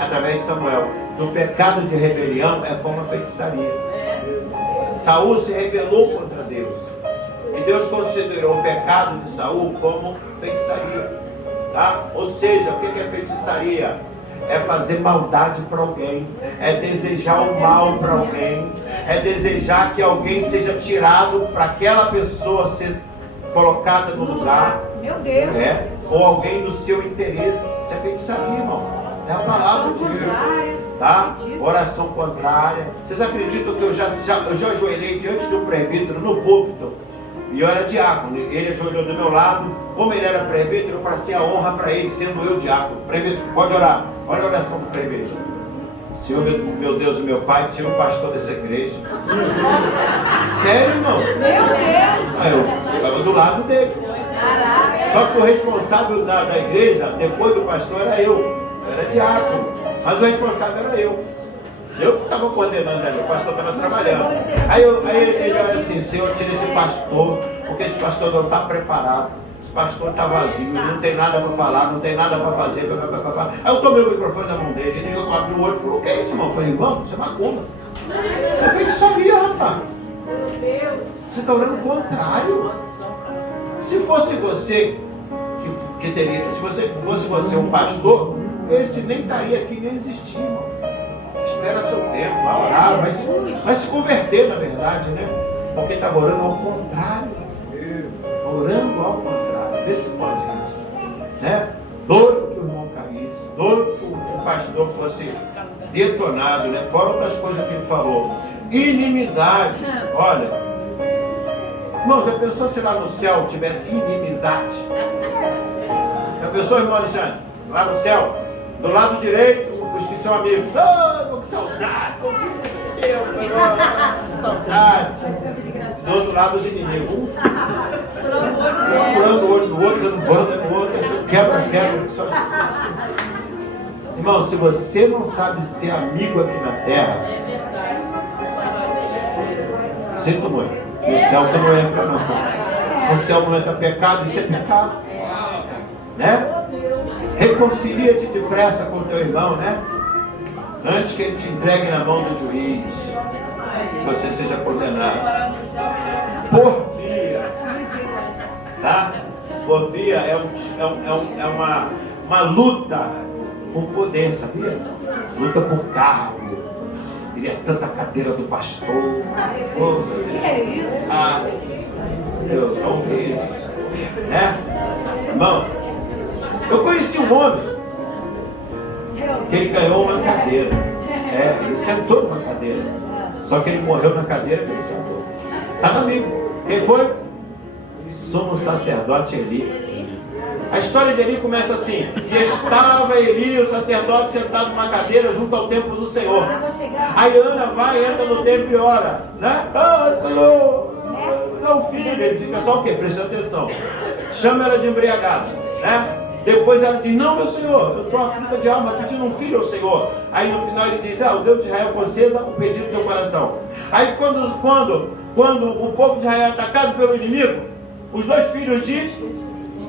através de Samuel, que o pecado de rebelião é como a feitiçaria. Saul se rebelou contra Deus. E Deus considerou o pecado de Saul como feitiçaria. Tá? Ou seja, o que é feitiçaria? É fazer maldade para alguém, é desejar o mal para alguém, é desejar que alguém seja tirado para aquela pessoa ser colocada no lugar. Meu Deus. Ou alguém do seu interesse. Isso é feitiçaria, irmão. É a palavra de Deus. Tá? Oração contrária. Vocês acreditam que eu já ajoelhei diante de um presbítero no púlpito? E eu era diácono. Ele ajoelhou do meu lado. Como ele era presbítero, eu passei a honra para ele, sendo eu diácono. Presbítero, pode orar. Olha a oração do presbítero. Senhor, meu Deus e meu Pai, tira o pastor dessa igreja. Sério, irmão? Meu Deus. Aí eu ficava do lado dele. Só que o responsável da igreja, depois do pastor, era eu. Era diácono. Mas o responsável era eu. Eu que estava coordenando ali, o pastor estava trabalhando. Aí ele olha assim, Senhor, tira esse pastor, porque esse pastor não está preparado. Esse pastor está vazio, não tem nada para falar, não tem nada para fazer. Aí eu tomei o microfone da mão dele, ele abriu o olho e falou, o que é isso, irmão? Eu falei, irmão, você é macumba. Você feitiçaria, rapaz. Você está orando o contrário. Se fosse você que teria, se fosse você um pastor, esse nem estaria aqui, nem existia, irmão. Espera seu tempo, vai orar, vai se converter, na verdade, né? Porque estava orando ao contrário. Orando ao contrário. Vê se pode isso. Né? Doido que o irmão caísse, doido que o pastor fosse detonado, né? Fora outras coisas que ele falou. Inimizades. Olha, irmão, já pensou se lá no céu tivesse inimizade? Já pensou, irmão Alexandre? Lá no céu, do lado direito, os que são amigos. Oh, que saudade! Que saudade! Do outro lado, os inimigos. Um furando o olho do outro, dando banda no outro. Quebra. Só... Irmão, se você não sabe ser amigo aqui na terra, sinto muito. No céu tu não entra, não. No céu não entra pecado, isso é pecado. Né? Reconcilia-te depressa com o teu irmão, né? Antes que ele te entregue na mão do juiz, que você seja condenado. Porfia, tá? Porfia é uma luta por poder, sabia? Luta por cargo. Queria tanta cadeira do pastor. Deus, não fiz. Né? Irmão, eu conheci um homem que ele ganhou uma cadeira. Ele sentou numa cadeira. Só que ele morreu na cadeira que ele sentou. Está na Bíblia. Quem foi? Sumo sacerdote Eli. A história de Eli começa assim: e estava Eli, o sacerdote, sentado numa cadeira junto ao templo do Senhor. Aí Ana vai, entra no templo e ora, né? Ah, Senhor, não, filho. Ele fica só o quê? Prestando atenção. Chama ela de embriagada, né? Depois ela diz, não, meu Senhor, eu estou aflita de alma, pedindo um filho ao Senhor. Aí no final ele diz, o Deus de Israel conceda o pedido do teu coração. Aí quando o povo de Israel é atacado pelo inimigo, os dois filhos de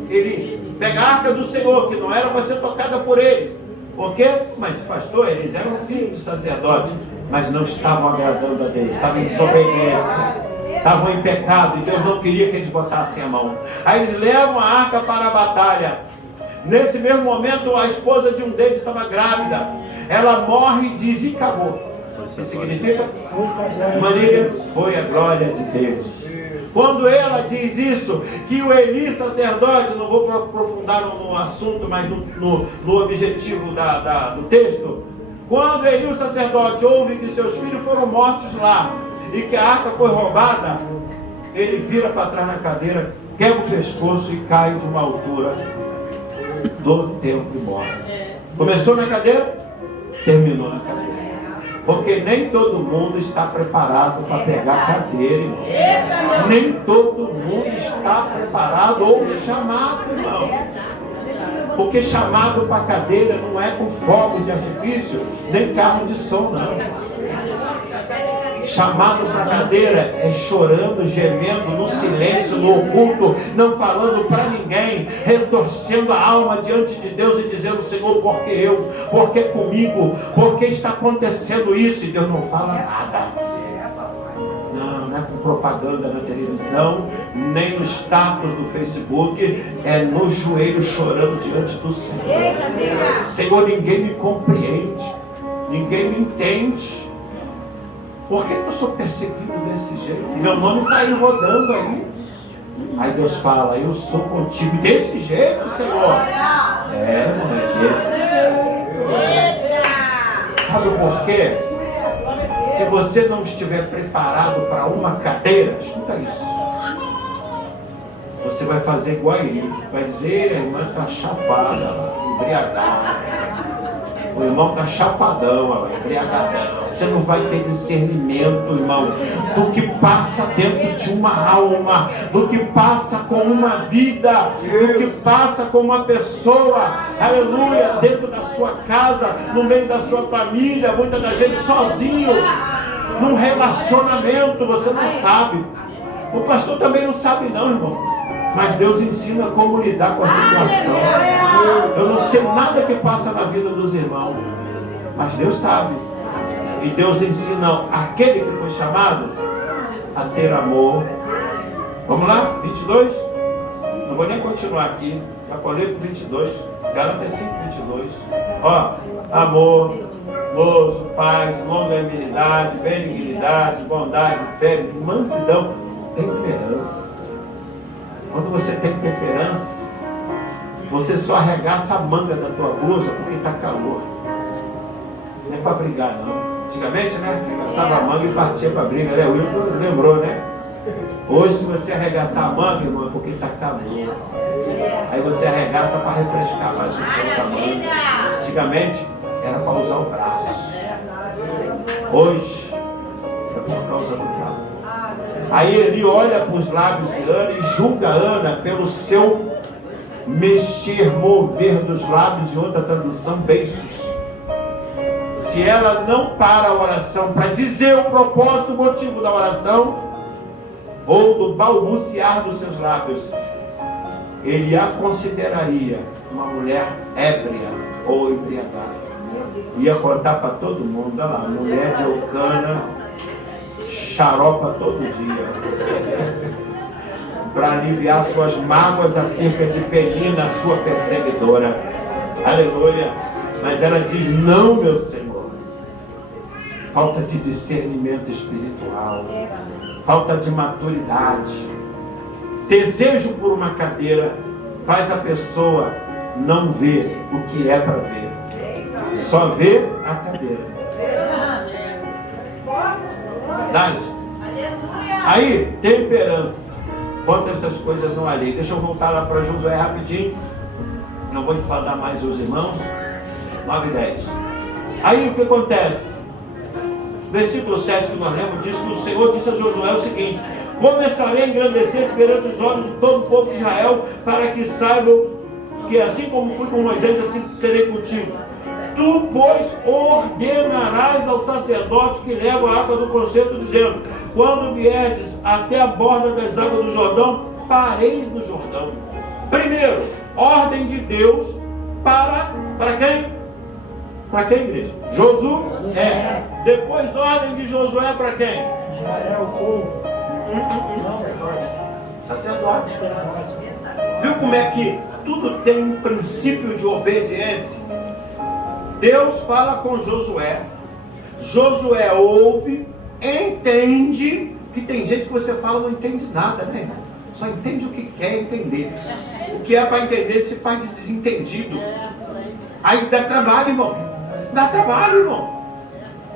Eli pegam a arca do Senhor, que não era para ser tocada por eles. Por quê? Mas pastor, eles eram filhos de sacerdote, mas não estavam agradando a Deus, estavam em desobediência. Estavam em pecado e Deus não queria que eles botassem a mão. Aí eles levam a arca para a batalha. Nesse mesmo momento, a esposa de um deles estava grávida. Ela morre e diz, e acabou. O que significa? Marília, foi a glória de Deus. Quando ela diz isso, que o Eli, sacerdote, não vou aprofundar no assunto, mas no objetivo do texto. Quando Eli, o sacerdote, ouve que seus filhos foram mortos lá, e que a arca foi roubada, ele vira para trás na cadeira, quebra o pescoço e cai de uma altura do templo e morre. Começou na cadeira, terminou na cadeira. Porque nem todo mundo está preparado para pegar a cadeira, irmão. Nem todo mundo está preparado ou chamado, irmão. Porque chamado para cadeira não é com fogos de artifício, nem carro de som, não. Chamado para cadeira é chorando, gemendo, no silêncio, no oculto, não falando para ninguém, retorcendo a alma diante de Deus e dizendo: Senhor, por que eu? Por que comigo? Por que está acontecendo isso? E Deus não fala nada. Não é com propaganda na televisão, nem no status do Facebook, é no joelho chorando diante do Senhor. Senhor, ninguém me compreende, ninguém me entende. Por que eu sou perseguido desse jeito? Meu nome está aí rodando aí. Aí Deus fala: eu sou contigo desse jeito, Senhor. Não é desse jeito. Sabe o porquê? Se você não estiver preparado para uma cadeira, escuta isso, você vai fazer igual a ele. Vai dizer: a irmã está chapada, embriagada. O irmão está chapadão, embriagadão. Você não vai ter discernimento, irmão, do que passa dentro de uma alma, do que passa com uma vida, do que passa com uma pessoa, aleluia, dentro da sua casa, no meio da sua família, muitas das vezes sozinho, num relacionamento. Você não sabe. O pastor também não sabe não, irmão. Mas Deus ensina como lidar com a situação. Eu não sei nada que passa na vida dos irmãos, mas Deus sabe. E Deus ensina aquele que foi chamado a ter amor. Vamos lá? 22? Não vou nem continuar aqui. Já colei para 22. Gálatas 5, 22. Ó, amor, gozo, paz, longanimidade, benignidade, bondade, fé, mansidão, temperança. Quando você tem temperança, você só arregaça a manga da tua blusa porque está calor. Não é para brigar, não. Antigamente, né? Arregaçava a manga e partia para briga, né? O Wilton lembrou, né? Hoje, se você arregaçar a manga, irmão, é porque está calor. Aí você arregaça para refrescar mais um pouco a manga. Antigamente, era para usar o braço. Hoje, é por causa do calor. Aí ele olha para os lábios de Ana e julga Ana pelo seu mexer, mover dos lábios, em outra tradução, beiços. Se ela não para a oração para dizer o propósito, o motivo da oração, ou do balbuciar dos seus lábios, ele a consideraria uma mulher ébria ou embriagada. Ia contar para todo mundo: olha lá, mulher de Eucana xaropa todo dia, para aliviar suas mágoas acerca de Penina, sua perseguidora. Aleluia. Mas ela diz: não, meu Senhor. Falta de discernimento espiritual, falta de maturidade. Desejo por uma cadeira faz a pessoa não ver o que é para ver, só vê a cadeira. Verdade? Aí, temperança. Bota estas coisas não ali. Deixa eu voltar lá para Josué rapidinho. Não vou enfadar mais os irmãos. 9 e 10. Aí o que acontece? Versículo 7 que nós lemos diz que o Senhor disse a Josué o seguinte: começarei a engrandecer perante os olhos de todo o povo de Israel, para que saibam que assim como fui com Moisés, assim serei contigo. Tu, pois, ordenarás ao sacerdote que leva a água do concerto, dizendo: quando vierdes até a borda das águas do Jordão, pareis no Jordão. Primeiro, ordem de Deus para quem? Para quem, igreja? Josué. Depois, ordem de Josué para quem? Israel, o povo. Sacerdote. Viu como é que tudo tem um princípio de obediência? Deus fala com Josué. Josué ouve, entende. Que tem gente que você fala não entende nada, né, irmão? Só entende o que quer entender. O que é para entender se faz de desentendido. Aí dá trabalho, irmão. Dá trabalho, irmão.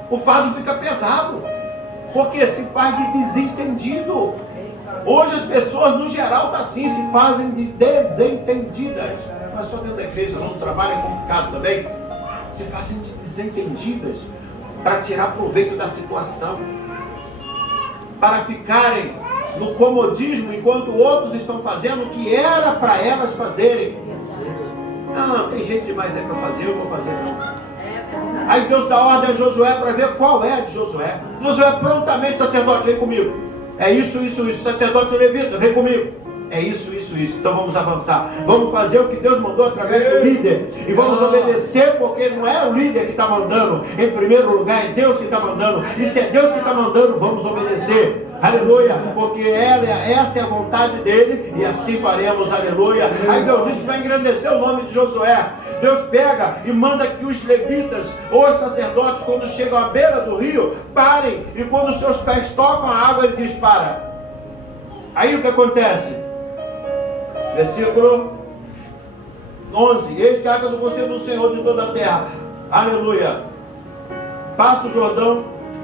O fardo fica pesado. Porque se faz de desentendido. Hoje as pessoas, no geral, tá assim, se fazem de desentendidas. Mas só dentro da igreja, não, o trabalho é complicado também. Se fazem de desentendidas para tirar proveito da situação. Para ficarem no comodismo enquanto outros estão fazendo o que era para elas fazerem. Não, tem gente demais aí para fazer, eu vou fazer não. Aí Deus dá ordem a Josué para ver qual é a de Josué. Josué prontamente, sacerdote, vem comigo. É isso, sacerdote levita, vem comigo. É isso. Então vamos avançar. Vamos fazer o que Deus mandou através do líder. E vamos obedecer, porque não é o líder que está mandando. Em primeiro lugar, é Deus que está mandando. E se é Deus que está mandando, vamos obedecer. Aleluia. Porque essa é a vontade dele. E assim faremos. Aleluia. Aí Deus disse que vai engrandecer o nome de Josué. Deus pega e manda que os levitas ou os sacerdotes, quando chegam à beira do rio, parem. E quando os seus pés tocam a água, ele diz: para. Aí o que acontece? Versículo 11. Eis que a arca do conselho do Senhor de toda a terra. Aleluia. Passa o Jordão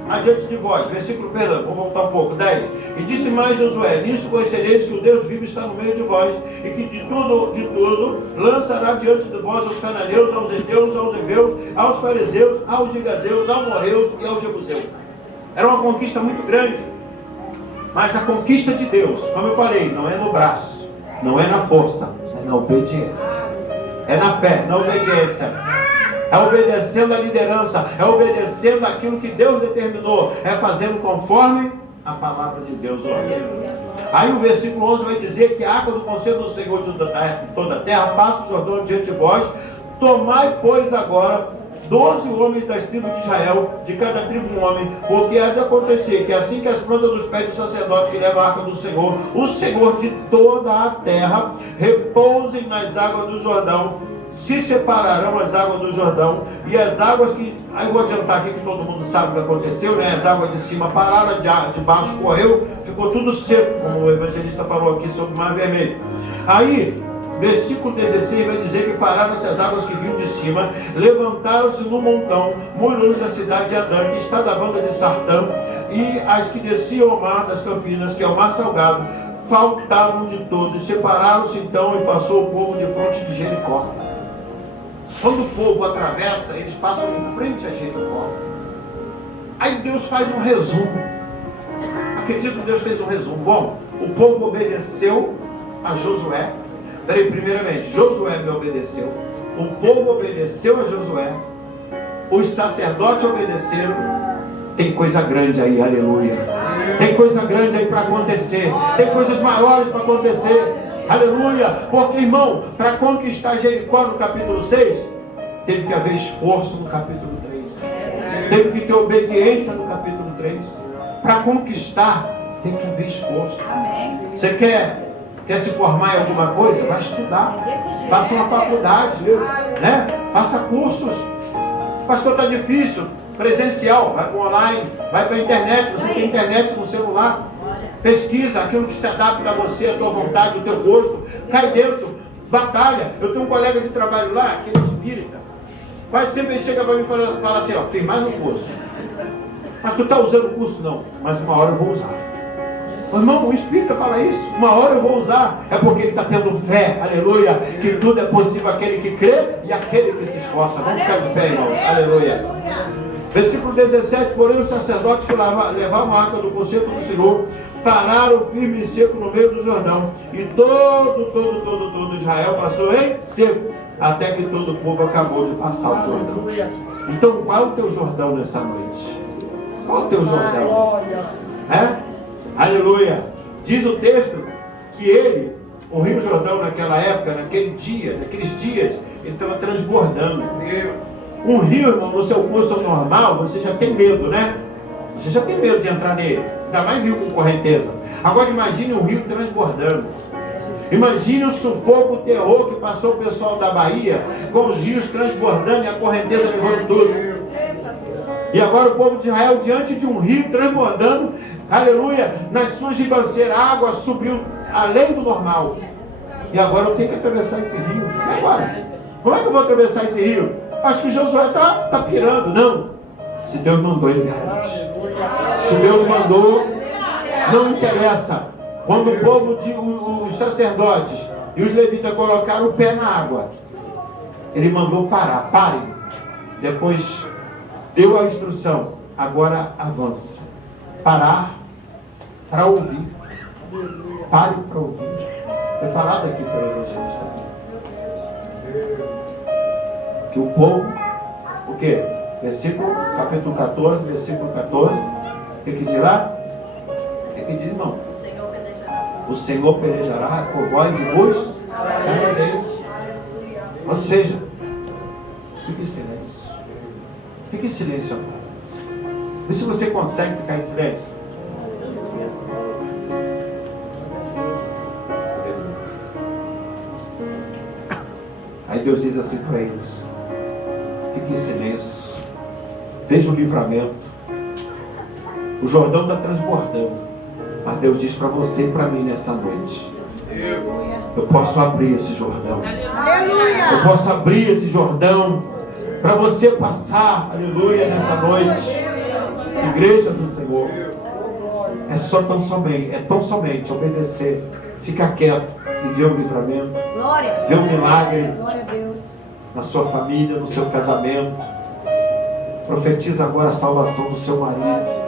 adiante de vós. Versículo, perdão, vou voltar um pouco. 10. E disse mais Josué: nisso conhecereis que o Deus vivo está no meio de vós, e que de tudo lançará diante de vós os cananeus, aos heteus, aos heveus, aos fariseus, aos gigazeus, aos moreus e aos jebuseus. Era uma conquista muito grande. Mas a conquista de Deus, como eu falei, não é no braço, não é na força, é na obediência. É na fé, na obediência. É obedecendo a liderança, é obedecendo aquilo que Deus determinou, é fazendo conforme a palavra de Deus ordena. Aí o versículo 11 vai dizer que a água do conselho do Senhor de toda a terra passa o Jordão diante de vós. Tomai, pois, agora 12 homens das tribos de Israel, de cada tribo um homem, porque há de acontecer que assim que as plantas dos pés do sacerdote que leva a arca do Senhor, o Senhor de toda a terra, repousem nas águas do Jordão, se separarão as águas do Jordão, e as águas que, aí vou adiantar aqui que todo mundo sabe o que aconteceu, né? As águas de cima pararam, de baixo correu, ficou tudo seco, como o evangelista falou aqui sobre o Mar Vermelho. Aí, versículo 16 vai dizer que pararam-se as águas que vinham de cima, levantaram-se no montão, muito longe da cidade de Adã, que está da banda de Sartã, e as que desciam ao mar das Campinas, que é o mar salgado, faltavam de todo, e separaram-se então, e passou o povo de fronte de Jericó. Quando o povo atravessa, eles passam em frente a Jericó. Aí Deus faz um resumo. Acredito que Deus fez um resumo. Bom, o povo obedeceu a Josué. Primeiramente, Josué me obedeceu. O povo obedeceu a Josué. Os sacerdotes obedeceram. Tem coisa grande aí, aleluia. Tem coisa grande aí para acontecer. Tem coisas maiores para acontecer. Aleluia. Porque, irmão, para conquistar Jericó no capítulo 6, teve que haver esforço no capítulo 3. Teve que ter obediência no capítulo 3. Para conquistar, tem que haver esforço. Você quer se formar em alguma coisa? Vai estudar. Faça uma faculdade, né? Faça cursos. Pastor, está difícil. Presencial, vai para o online, vai para a internet. Você tem internet no celular. Pesquisa aquilo que se adapta a você, a tua vontade, o teu gosto. Cai dentro, batalha. Eu tenho um colega de trabalho lá, que é espírita. Quase sempre ele chega para mim e fala assim: ó, fiz mais um curso. Mas tu está usando o curso? Não, mas uma hora eu vou usar. Mas, irmão, o espírita fala isso. Uma hora eu vou usar. É porque ele está tendo fé, aleluia, que tudo é possível aquele que crê e aquele que se esforça. Vamos ficar de pé, irmãos, aleluia. Versículo 17: porém os sacerdotes que levavam a arca do conselho do Senhor pararam firme e seco no meio do Jordão, e todo Israel passou em seco, até que todo o povo acabou de passar o Jordão. Então, qual é o teu Jordão nessa noite? Qual é o teu Jordão? Aleluia. Diz o texto que o Rio Jordão naquela época, naqueles dias, ele estava transbordando. Um rio, irmão, no seu curso normal, você já tem medo, né? Você já tem medo de entrar nele. Ainda mais rio com correnteza. Agora imagine um rio transbordando. Imagine o sufoco, o terror que passou o pessoal da Bahia, com os rios transbordando e a correnteza levando tudo. E agora o povo de Israel diante de um rio transbordando, aleluia, nas suas ribanceiras, a água subiu além do normal. E agora eu tenho que atravessar esse rio. E agora? Como é que eu vou atravessar esse rio? Acho que Josué está pirando. Não. Se Deus mandou, ele garante. Se Deus mandou, não interessa. Quando o povo, os sacerdotes e os levitas colocaram o pé na água, ele mandou parar. Parem. Depois deu a instrução. Agora avança. Parar para ouvir. Pare para ouvir. Foi falado aqui pelo evangelista. Que o povo, o quê? Capítulo 14, versículo 14. O que diz lá? O que diz, irmão? O Senhor pelejará por vós e vos dareis. Ou seja, fique em silêncio. Fique em silêncio agora. Vê se você consegue ficar em silêncio. Aí Deus diz assim para eles: fique em silêncio. Veja o livramento. O Jordão está transbordando. Mas Deus diz para você e para mim nessa noite: eu posso abrir esse Jordão. Eu posso abrir esse Jordão para você passar, aleluia, nessa noite. Igreja do Senhor, é só tão somente obedecer, ficar quieto e ver o livramento, ver o milagre na sua família, no seu casamento. Profetiza agora a salvação do seu marido.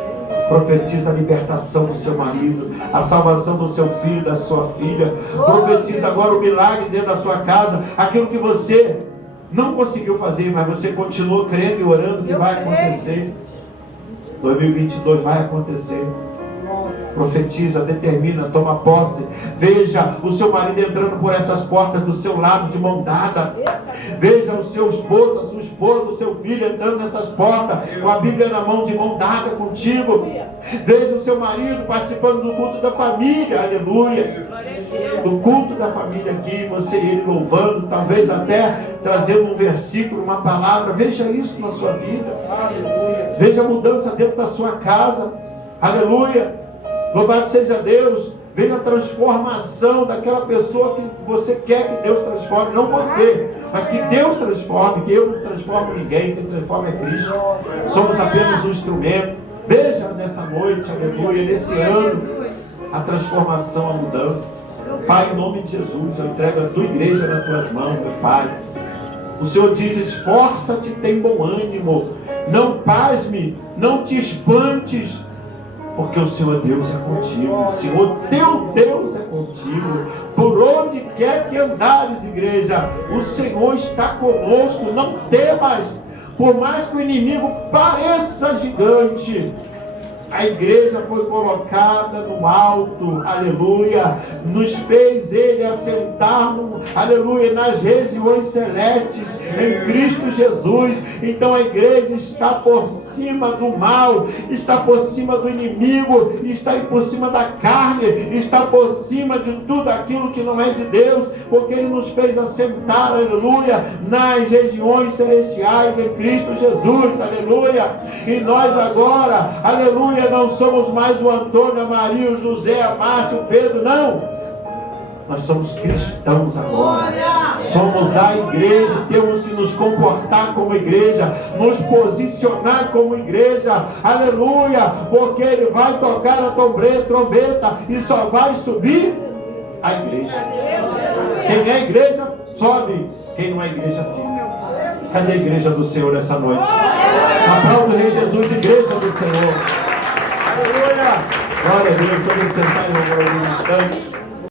Profetiza a libertação do seu marido, a salvação do seu filho, da sua filha. Profetiza agora o milagre dentro da sua casa. Aquilo que você não conseguiu fazer, mas você continuou crendo e orando que vai acontecer. 2022 vai acontecer. Profetiza, determina, toma posse. Veja o seu marido entrando por essas portas do seu lado de mão dada. Veja o seu esposo, a sua esposa, o seu filho entrando nessas portas com a Bíblia na mão, de mão dada contigo. Veja o seu marido participando do culto da família, aleluia. Do culto da família aqui, você e ele louvando, talvez até trazendo um versículo, uma palavra. Veja isso na sua vida. Veja a mudança dentro da sua casa, aleluia. Louvado seja Deus. Veja a transformação daquela pessoa que você quer que Deus transforme. Não você, mas que Deus transforme. Que eu não transformo ninguém. Quem transforma é Cristo. Somos apenas um instrumento. Veja nessa noite, aleluia, nesse ano, a transformação, a mudança. Pai, em nome de Jesus, eu entrego a tua igreja nas tuas mãos, meu Pai. O Senhor diz: esforça-te, tem bom ânimo. Não pasme, não te espantes, porque o Senhor Deus é contigo. O Senhor teu Deus é contigo. Por onde quer que andares, igreja, o Senhor está conosco. Não temas, por mais que o inimigo pareça gigante. A igreja foi colocada no alto, aleluia, nos fez ele assentar, aleluia, nas regiões celestes, em Cristo Jesus. Então a igreja está por cima do mal, está por cima do inimigo, está por cima da carne, está por cima de tudo aquilo que não é de Deus, porque ele nos fez assentar, aleluia, nas regiões celestiais, em Cristo Jesus, aleluia. E nós agora, aleluia, não somos mais o Antônio, a Maria, o José, a Márcia, o Pedro, não. Nós somos cristãos agora. Somos a igreja. Temos que nos comportar como igreja, nos posicionar como igreja, aleluia, porque ele vai tocar a trombeta e só vai subir a igreja. Quem é igreja, sobe. Quem não é igreja, fica. Cadê a igreja do Senhor essa noite? Aplauda o Rei Jesus, igreja do Senhor. Aleluia! Glória a Deus, vamos sentar em um instante.